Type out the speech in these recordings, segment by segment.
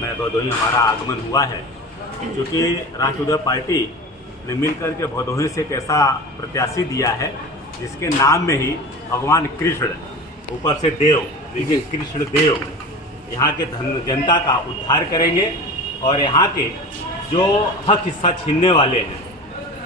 में भदोही हमारा आगमन हुआ है, क्योंकि राष्ट्रीय पार्टी ने मिलकर के भदोही से एक ऐसा प्रत्याशी दिया है जिसके नाम में ही भगवान कृष्ण, ऊपर से देव, देखिए कृष्ण देव यहाँ के जनता का उद्धार करेंगे और यहाँ के जो हक हिस्सा छीनने वाले हैं,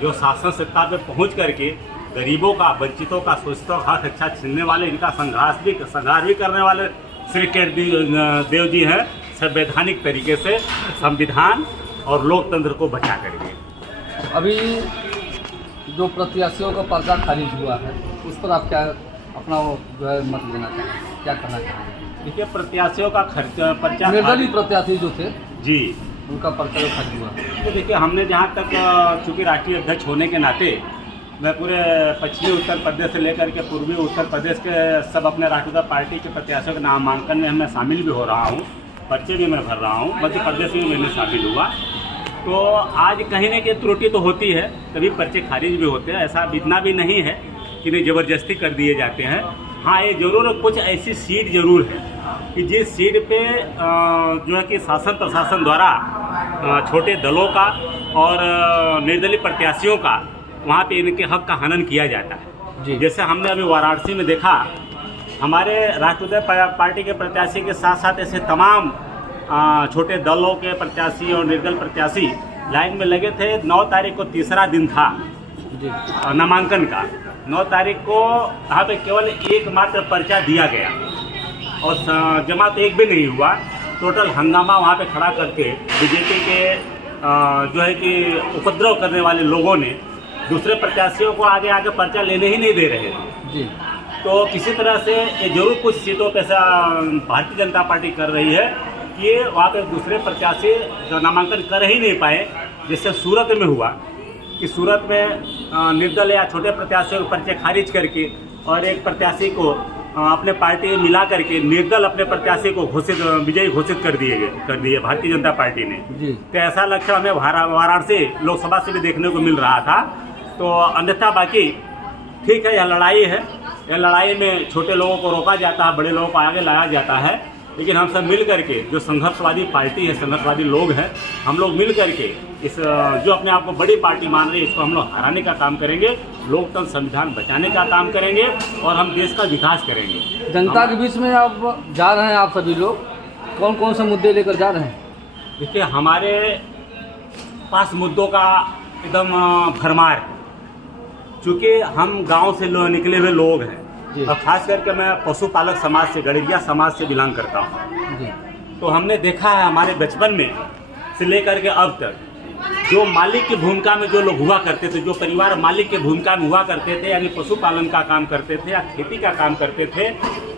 जो शासन सत्ता पे पहुँच करके गरीबों का, वंचितों का, शोषितों का हक अच्छा छीनने वाले, इनका संघर्ष भी करने वाले श्री कृष्ण देव जी हैं, संवैधानिक तरीके से संविधान और लोकतंत्र को बचा करके। अभी जो प्रत्याशियों का पर्चा खारिज हुआ है उस पर आप क्या अपना जो है मत देना चाहेंगे, क्या करना चाहेंगे? देखिए, प्रत्याशियों का पर्चा निर्दलीय प्रत्याशी जो थे जी, उनका पर्चा जो खारिज हुआ, तो देखिए हमने जहाँ तक चूँकि राष्ट्रीय अध्यक्ष होने के नाते मैं पूरे पश्चिमी उत्तर प्रदेश से लेकर के पूर्वी उत्तर प्रदेश के सब अपने राष्ट्रीय पार्टी के प्रत्याशियों के नामांकन में मैं शामिल भी हो रहा हूँ, पर्चे भी मैं भर रहा हूँ, मध्य प्रदेश में मैंने शामिल हुआ। तो आज कहीं ना कहीं त्रुटि तो होती है, कभी पर्चे खारिज भी होते हैं, ऐसा इतना भी नहीं है कि नहीं ज़बरदस्ती कर दिए जाते हैं। हाँ, ये जरूर कुछ ऐसी सीट जरूर है कि जिस सीट पे जो है कि शासन प्रशासन द्वारा छोटे दलों का और निर्दलीय प्रत्याशियों का वहाँ पे इनके हक का हनन किया जाता है। जैसे हमने अभी वाराणसी में देखा, हमारे राष्ट्रीय पार्टी के प्रत्याशी के साथ साथ ऐसे तमाम छोटे दलों के प्रत्याशी और निर्दल प्रत्याशी लाइन में लगे थे। 9 तारीख को तीसरा दिन था नामांकन का। 9 तारीख को यहाँ पे केवल एकमात्र पर्चा दिया गया और जमा तो एक भी नहीं हुआ। टोटल हंगामा वहाँ पे खड़ा करके बीजेपी के जो है कि उपद्रव करने वाले लोगों ने दूसरे प्रत्याशियों को आगे आगे पर्चा लेने ही नहीं दे रहे थे। तो किसी तरह से ये जरूर कुछ सीटों पे भारतीय जनता पार्टी कर रही है कि ये वहाँ पे दूसरे प्रत्याशी नामांकन कर ही नहीं पाए। जिससे सूरत में हुआ कि सूरत में निर्दल या छोटे प्रत्याशियों के पर्चे खारिज करके और एक प्रत्याशी को अपने पार्टी में मिला करके निर्दल अपने प्रत्याशी को विजयी घोषित कर दिए भारतीय जनता पार्टी ने। तो ऐसा लक्ष्य हमें वाराणसी लोकसभा से भी देखने को मिल रहा था। तो अन्यथा बाकी ठीक है, यह लड़ाई है, यह लड़ाई में छोटे लोगों को रोका जाता है, बड़े लोगों को आगे लाया जाता है। लेकिन हम सब मिल करके, जो संघर्षवादी पार्टी है, संघर्षवादी लोग हैं, हम लोग मिल करके इस जो अपने आप को बड़ी पार्टी मान रही है, इसको हम लोग हराने का काम करेंगे, लोकतंत्र संविधान बचाने का काम करेंगे और हम देश का विकास करेंगे। जनता के बीच में आप जा रहे हैं, आप सभी लोग कौन कौन से मुद्दे लेकर जा रहे हैं? देखिए, हमारे पास मुद्दों का एकदम भरमार, चूँकि हम गाँव से निकले हुए लोग हैं और खास करके मैं पशुपालक समाज से, गड़ेरिया समाज से बिलोंग करता हूँ। तो हमने देखा है हमारे बचपन में से लेकर के अब तक, जो मालिक की भूमिका में जो लोग हुआ करते थे, जो परिवार मालिक की भूमिका में हुआ करते थे, यानी पशुपालन का काम करते थे या खेती का काम करते थे,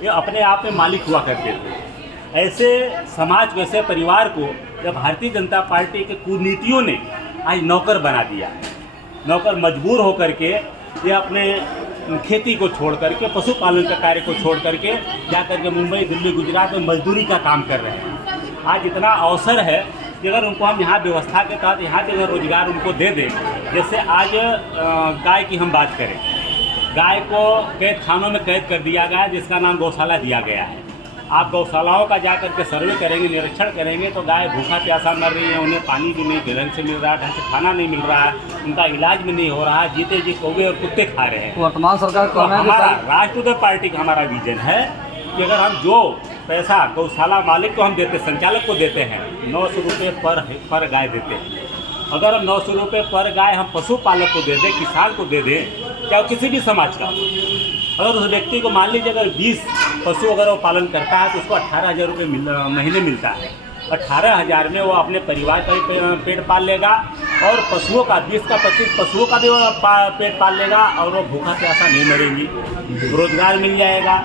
ये अपने आप में मालिक हुआ करते थे। ऐसे समाज को, ऐसे परिवार को जब भारतीय जनता पार्टी के कूटनीतियों ने आज नौकर बना दिया, नौकर मजबूर होकर के ये अपने खेती को छोड़ करके, पशुपालन का कार्य को छोड़ करके जा करके मुंबई, दिल्ली, गुजरात में मजदूरी का काम कर रहे हैं। आज इतना अवसर है कि अगर उनको हम यहाँ व्यवस्था के तहत यहाँ के अगर रोजगार उनको दे दें, जैसे आज गाय की हम बात करें, गाय को कैद खानों में कैद कर दिया गया है, जिसका नाम गौशाला दिया गया है। आप गौशालाओं का जा करके सर्वे करेंगे, निरीक्षण करेंगे तो गाय भूखा प्यासा मर रही है, उन्हें पानी भी नहीं ढंग से मिल रहा है, ढंग से खाना नहीं मिल रहा है, उनका इलाज भी नहीं हो रहा है, जीते जी कौवे और कुत्ते खा रहे हैं। वर्तमान सरकार तो हमारा राष्ट्रीय पार्टी का हमारा विजन है कि अगर हम जो पैसा गौशाला मालिक को हम देते, संचालक को देते हैं, 900 रुपये पर गाय देते हैं, अगर हम 900 रुपये पर गाय हम पशुपालक को दे दें, किसान को दे दें, क्या किसी भी समाज का, अगर उस व्यक्ति को मान लीजिए अगर 20 पशु अगर वो पालन करता है तो उसको 18,000 रुपये महीने मिलता है। 18,000 में वो अपने परिवार का भी पेट पाल लेगा और पशुओं का 20 का 25 पशुओं का भी पेट पाल लेगा और वो भूखा प्यासा नहीं मरेंगी। रोजगार मिल जाएगा,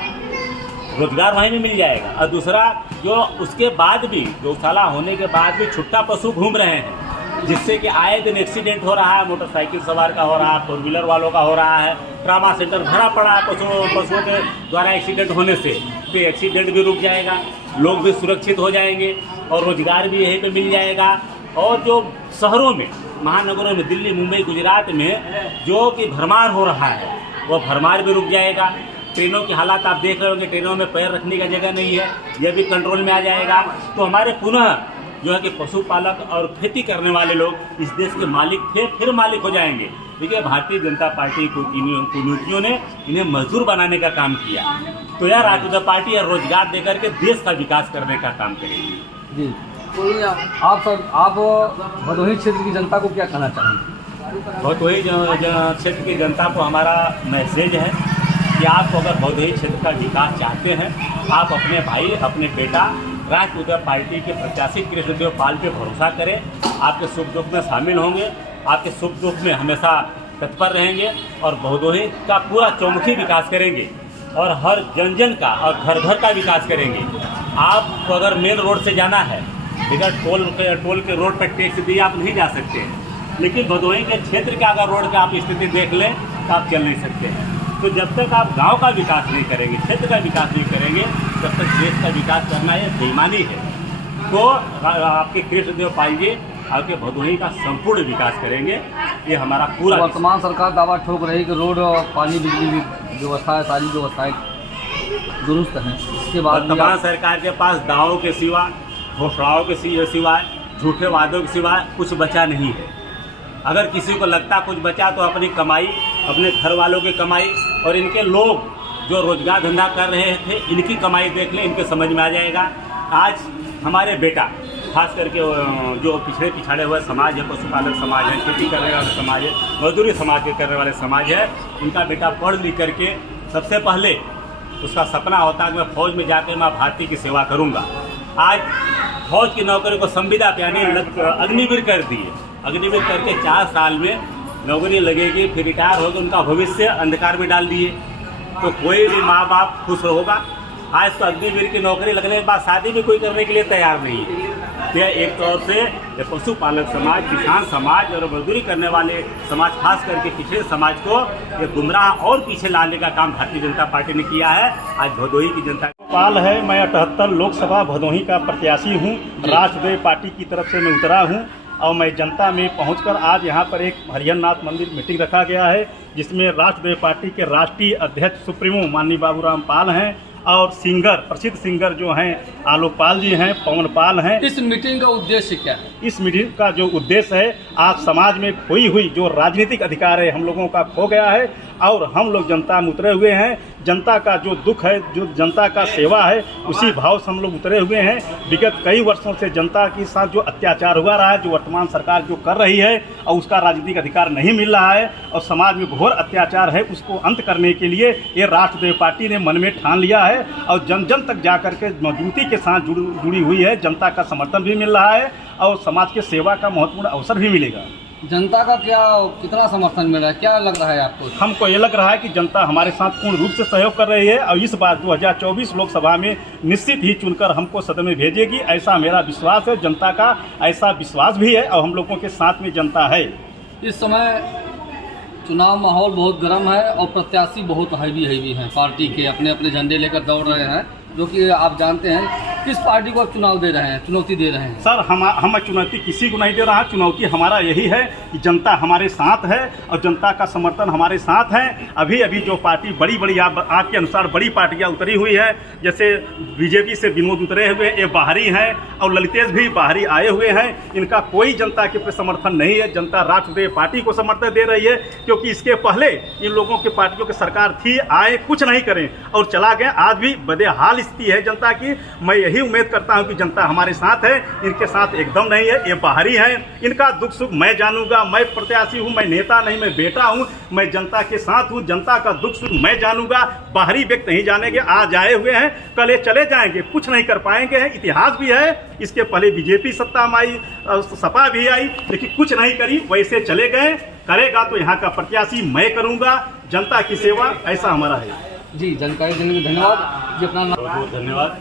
रोजगार वहीं भी मिल जाएगा। और दूसरा, जो उसके बाद भी गौशाला होने के बाद भी छुट्टा पशु घूम रहे हैं, जिससे कि आए दिन एक्सीडेंट हो रहा है, मोटरसाइकिल सवार का हो रहा है, 4 व्हीलर वालों का हो रहा है, ट्रामा सेंटर भरा पड़ा है पशुओं के द्वारा एक्सीडेंट होने से। तो एक्सीडेंट भी रुक जाएगा, लोग भी सुरक्षित हो जाएंगे और रोजगार भी यहीं पे मिल जाएगा। और जो शहरों में, महानगरों में, दिल्ली, मुंबई, गुजरात में जो कि भरमार हो रहा है, वो भरमार भी रुक जाएगा। ट्रेनों की हालात आप देख रहे होंगे, ट्रेनों में पैर रखने का जगह नहीं है, यह भी कंट्रोल में आ जाएगा। तो हमारे पुनः जो है कि पशुपालक और खेती करने वाले लोग इस देश के मालिक थे, फिर मालिक हो जाएंगे। देखिए, भारतीय जनता पार्टी कुनीतियों ने इन्हें मजदूर बनाने का काम किया, तो यह राष्ट्रीय जनता पार्टी यह रोजगार देकर के देश का विकास करने का काम करेगी। जी, तो आप भदोही क्षेत्र की जनता को क्या कहना चाहेंगे? भदोही क्षेत्र की जनता को हमारा मैसेज है कि आप अगर भदोही क्षेत्र का विकास चाहते हैं, आप अपने भाई, अपने बेटा राष्ट्रीय जनता पार्टी के प्रत्याशी कृष्णदेव पाल पे भरोसा करें। आपके सुख दुख में शामिल होंगे, आपके सुख दुख में हमेशा तत्पर रहेंगे और भदोही का पूरा चौमुखी विकास करेंगे और हर जन जन का और घर घर का विकास करेंगे। आपको अगर मेन रोड से जाना है, बगैर टोल के रोड पर टैक्स दिए आप नहीं जा सकते, लेकिन भदोही के क्षेत्र के अगर रोड का आप स्थिति देख लें तो आप चल नहीं सकते हैं। तो जब तक आप गांव का विकास नहीं करेंगे, क्षेत्र का विकास नहीं करेंगे, तब तक देश का विकास करना ये बेईमानी है। तो आपके कृष्णदेव पाल जी आपके भदोही का संपूर्ण विकास करेंगे, ये हमारा पूरा। वर्तमान सरकार दावा ठोक रही कि रोड और पानी, बिजली व्यवस्था है, सारी व्यवस्थाएं दुरुस्त हैं। इसके बाद वर्तमान सरकार के पास दावों के सिवा, घोषणाओं के सिवाय, झूठे वादों के सिवाय कुछ बचा नहीं है। अगर किसी को लगता कुछ बचा तो अपनी कमाई, अपने घर वालों की कमाई और इनके लोग जो रोजगार धंधा कर रहे थे इनकी कमाई देख लें, इनके समझ में आ जाएगा। आज हमारे बेटा, खास करके जो पिछड़े हुए समाज है, पशुपालक समाज है, खेती करने वाले समाज है, मजदूरी समाज के करने वाले समाज है, इनका बेटा पढ़ लिख करके सबसे पहले उसका सपना होता है कि मैं फौज में जाकर मैं भारतीय की सेवा करूँगा। आज फौज की नौकरी को संविदा पे यानी अग्निवीर कर दिए। अग्निवीर करके 4 साल में नौकरी लगेगी, फिर रिटायर होकर उनका भविष्य अंधकार में डाल दिए। तो कोई भी माँ बाप खुश होगा? आज तो अग्निवीर की नौकरी लगने के बाद शादी भी कोई करने के लिए तैयार नहीं है। तो एक तौर से पशुपालक समाज, किसान समाज और मजदूरी करने वाले समाज, खास करके पिछड़े समाज को ये गुमराह और पीछे लाने का काम भारतीय जनता पार्टी ने किया है। आज भदोही की जनता पाल है, मैं 78 लोकसभा भदोही का प्रत्याशी हूँ। राष्ट्रीय पार्टी की तरफ से मैं उतरा हूँ और मैं जनता में पहुंचकर आज यहाँ पर एक हरिहरनाथ मंदिर मीटिंग रखा गया है, जिसमें राष्ट्रीय पार्टी के राष्ट्रीय अध्यक्ष सुप्रीमो माननीय बाबूराम पाल हैं और प्रसिद्ध सिंगर जो हैं आलोक पाल जी हैं, पवन पाल हैं। इस मीटिंग का उद्देश्य क्या है? इस मीटिंग का जो उद्देश्य है, आज समाज में खोई हुई जो राजनीतिक अधिकार है हम लोगों का खो गया है और हम लोग जनता में उतरे हुए हैं। जनता का जो दुख है, जो जनता का सेवा है, उसी भाव से हम लोग उतरे हुए हैं। विगत कई वर्षों से जनता के साथ जो अत्याचार हुआ रहा है, जो वर्तमान सरकार जो कर रही है और उसका राजनीतिक अधिकार नहीं मिल रहा है और समाज में घोर अत्याचार है, उसको अंत करने के लिए ये राष्ट्रीय पार्टी ने मन में ठान लिया है और जन जन तक जा करके मजबूती के साथ जुड़ी हुई है। जनता का समर्थन भी मिल रहा है और समाज के सेवा का महत्वपूर्ण अवसर भी मिलेगा। जनता का कितना समर्थन मिल रहा है, क्या लग रहा है आपको? हमको ये लग रहा है कि जनता हमारे साथ पूर्ण रूप से सहयोग कर रही है और इस बार 2024 लोकसभा में निश्चित ही चुनकर हमको सदन में भेजेगी, ऐसा मेरा विश्वास है। जनता का ऐसा विश्वास भी है और हम लोगों के साथ में जनता है। इस समय चुनाव माहौल बहुत गर्म है और प्रत्याशी बहुत हैवी हैं, पार्टी के अपने अपने झंडे लेकर दौड़ रहे हैं, जो कि आप जानते हैं। किस पार्टी को आप चुनाव दे रहे हैं, चुनौती दे रहे हैं? सर, हम चुनौती किसी को नहीं दे रहा। चुनौती हमारा यही है कि जनता हमारे साथ है और जनता का समर्थन हमारे साथ है। अभी जो पार्टी बड़ी आपके अनुसार बड़ी पार्टियां उतरी हुई है, जैसे बीजेपी से विनोद उतरे हुए, ये बाहरी हैं और ललितेश भी बाहरी आए हुए हैं। इनका कोई जनता के प्रति समर्थन नहीं है। जनता राष्ट्रीय पार्टी को समर्थन दे रही है, क्योंकि इसके पहले इन लोगों की पार्टियों की सरकार थी, आए कुछ नहीं करें और चला गए। आज भी बदहाल स्थिति है जनता की। मैं यही उम्मीद करता हूं कि जनता हमारे साथ है, इनके साथ एकदम नहीं है। ये बाहरी हैं, इनका दुख सुख मैं जानूंगा। मैं प्रत्याशी हूं, मैं नेता नहीं, मैं बेटा हूं। मैं जनता के साथ हूं, जनता का दुख सुख मैं जानूंगा। बाहरी व्यक्ति नहीं जानेंगे। आज आए हुए हैं, कल ये चले जाएंगे, कुछ नहीं कर पाएंगे। इतिहास भी है, इसके पहले बीजेपी सत्ता में आई, सपा भी आई, लेकिन कुछ नहीं करी, वैसे चले गए। करेगा तो यहाँ का प्रत्याशी मैं करूंगा, जनता की सेवा, ऐसा हमारा है। जी, जानकारी देने के लिए धन्यवाद जी। अपना नाम? बहुत धन्यवाद।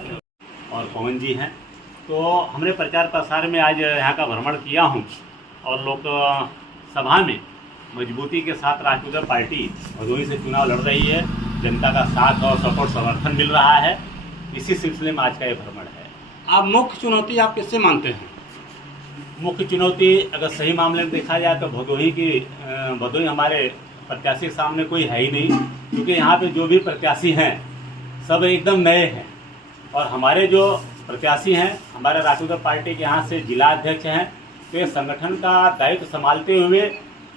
और पवन जी हैं, तो हमने प्रचार प्रसार में आज यहाँ का भ्रमण किया हूँ और लोक सभा में मजबूती के साथ राष्ट्रीय पार्टी भदोही से चुनाव लड़ रही है। जनता का साथ और सपोर्ट समर्थन मिल रहा है। इसी सिलसिले में आज का ये भ्रमण है। आप मुख्य चुनौती आप किससे मानते हैं? मुख्य चुनौती अगर सही मामले में देखा जाए तो भदोही हमारे प्रत्याशी के सामने कोई है ही नहीं, क्योंकि यहाँ पे जो भी प्रत्याशी हैं सब एकदम नए हैं और हमारे जो प्रत्याशी हैं, हमारे राष्ट्रीय पार्टी के यहाँ से जिला अध्यक्ष हैं। तो ये संगठन का दायित्व संभालते हुए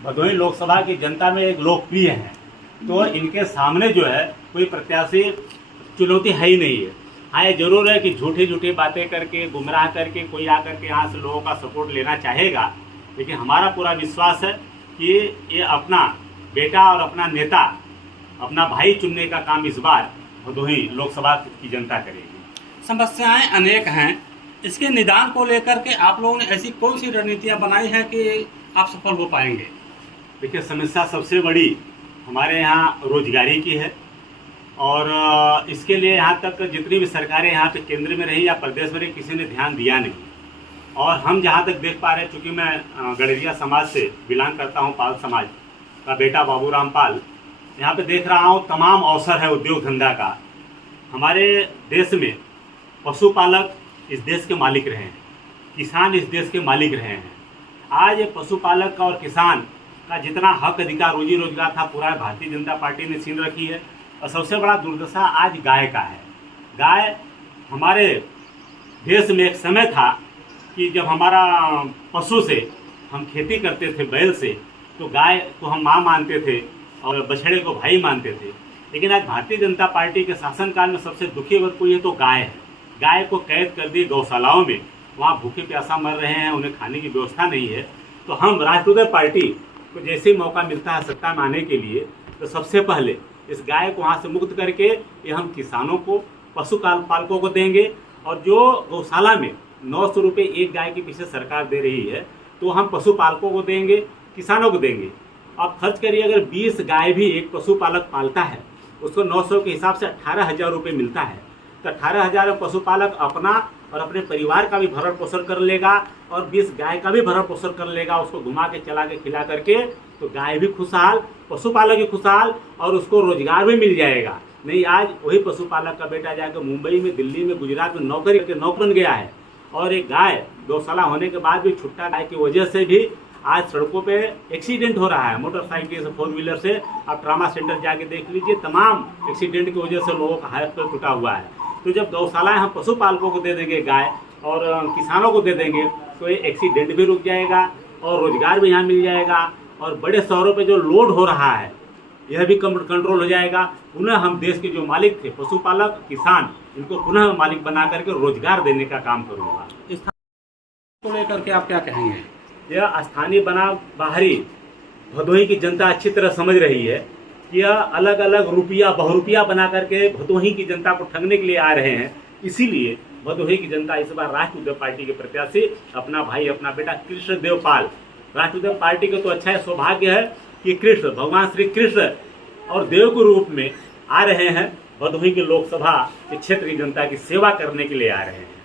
भदोही लोकसभा की जनता में एक लोकप्रिय हैं। तो इनके सामने जो है कोई प्रत्याशी चुनौती है ही नहीं है। हाँ, ये जरूर है कि झूठी झूठी बातें करके गुमराह करके कोई आकर के यहाँ से लोगों का सपोर्ट लेना चाहेगा, लेकिन हमारा पूरा विश्वास है कि ये अपना बेटा और अपना नेता, अपना भाई चुनने का काम इस बार भदोही लोकसभा की जनता करेगी। समस्याएं अनेक हैं, इसके निदान को लेकर के आप लोगों ने ऐसी कौन सी रणनीतियां बनाई हैं कि आप सफल हो पाएंगे? देखिए, समस्या सबसे बड़ी हमारे यहाँ रोजगारी की है, और इसके लिए यहाँ तक जितनी भी सरकारें यहाँ पे केंद्र में रही या प्रदेश में रही, किसी ने ध्यान दिया नहीं। और हम जहाँ तक देख पा रहे हैं, चूँकि मैं गड़ेरिया समाज से बिलोंग करता हूँ, पाल समाज का बेटा बाबूराम पाल, यहाँ पे देख रहा हूँ तमाम अवसर है उद्योग धंधा का। हमारे देश में पशुपालक इस देश के मालिक रहे हैं, किसान इस देश के मालिक रहे हैं। आज ये पशुपालक और किसान का जितना हक अधिकार रोजी रोजगार था, पूरा भारतीय जनता पार्टी ने छीन रखी है। और सबसे बड़ा दुर्दशा आज गाय का है। गाय हमारे देश में एक समय था कि जब हमारा पशु से हम खेती करते थे, बैल से, तो गाय को हम माँ मानते थे और बछड़े को भाई मानते थे। लेकिन आज भारतीय जनता पार्टी के शासनकाल में सबसे दुखी वर्ग कोई है तो गाय है। गाय को कैद कर दी गौशालाओं में, वहाँ भूखे प्यासा मर रहे हैं, उन्हें खाने की व्यवस्था नहीं है। तो हम राष्ट्रीय पार्टी को जैसे ही मौका मिलता है सत्ता में आने के लिए, तो सबसे पहले इस गाय को वहाँ से मुक्त करके ये हम किसानों को, पशु पालकों को देंगे। और जो गौशाला में 900 रुपये एक गाय के पीछे सरकार दे रही है, तो हम पशुपालकों को देंगे, किसानों को देंगे। आप खर्च करिए, अगर 20 गाय भी एक पशुपालक पालता है, उसको 900 के हिसाब से 18,000 रुपये मिलता है। तो 18,000 पशुपालक अपना और अपने परिवार का भी भरण पोषण कर लेगा और 20 गाय का भी भरण पोषण कर लेगा, उसको घुमा के चला के खिला करके। तो गाय भी खुशहाल, पशुपालक भी खुशहाल, और उसको रोजगार भी मिल जाएगा। नहीं, आज वही पशुपालक का बेटा जाकर मुंबई में, दिल्ली में, गुजरात में नौकरी करके नौकर बन गया है। और एक गाय गौशाला होने के बाद भी छुट्टा गाय की वजह से भी आज सड़कों पे एक्सीडेंट हो रहा है, मोटरसाइकिल से, 4 व्हीलर से। आप ट्रामा सेंटर जाके देख लीजिए, तमाम एक्सीडेंट की वजह से लोगों का हाथ पैर टूटा हुआ है। तो जब गौशालाएं हम पशुपालकों को दे देंगे गाय और किसानों को दे देंगे, तो ये एक्सीडेंट भी रुक जाएगा और रोजगार भी यहाँ मिल जाएगा। और बड़े शहरों पे जो लोड हो रहा है, यह भी कंट्रोल हो जाएगा। पुनः हम देश के जो मालिक थे, पशुपालक, किसान, इनको पुनः मालिक बना करके रोजगार देने का काम करूँगा। इस को लेकर के आप क्या कहेंगे? यह स्थानीय बना बाहरी भदोही की जनता अच्छी तरह समझ रही है कि यह अलग अलग रुपया बहुरुपया बना करके भदोही की जनता को ठगने के लिए आ रहे हैं। इसीलिए भदोही की जनता इस बार राष्ट्रीय पार्टी के प्रत्याशी अपना भाई, अपना बेटा कृष्णदेव पाल, राष्ट्रीय पार्टी को तो अच्छा है, सौभाग्य है कि कृष्ण, भगवान श्री कृष्ण और देव के रूप में आ रहे हैं, भदोही की लोकसभा के क्षेत्र की जनता की सेवा करने के लिए आ रहे हैं।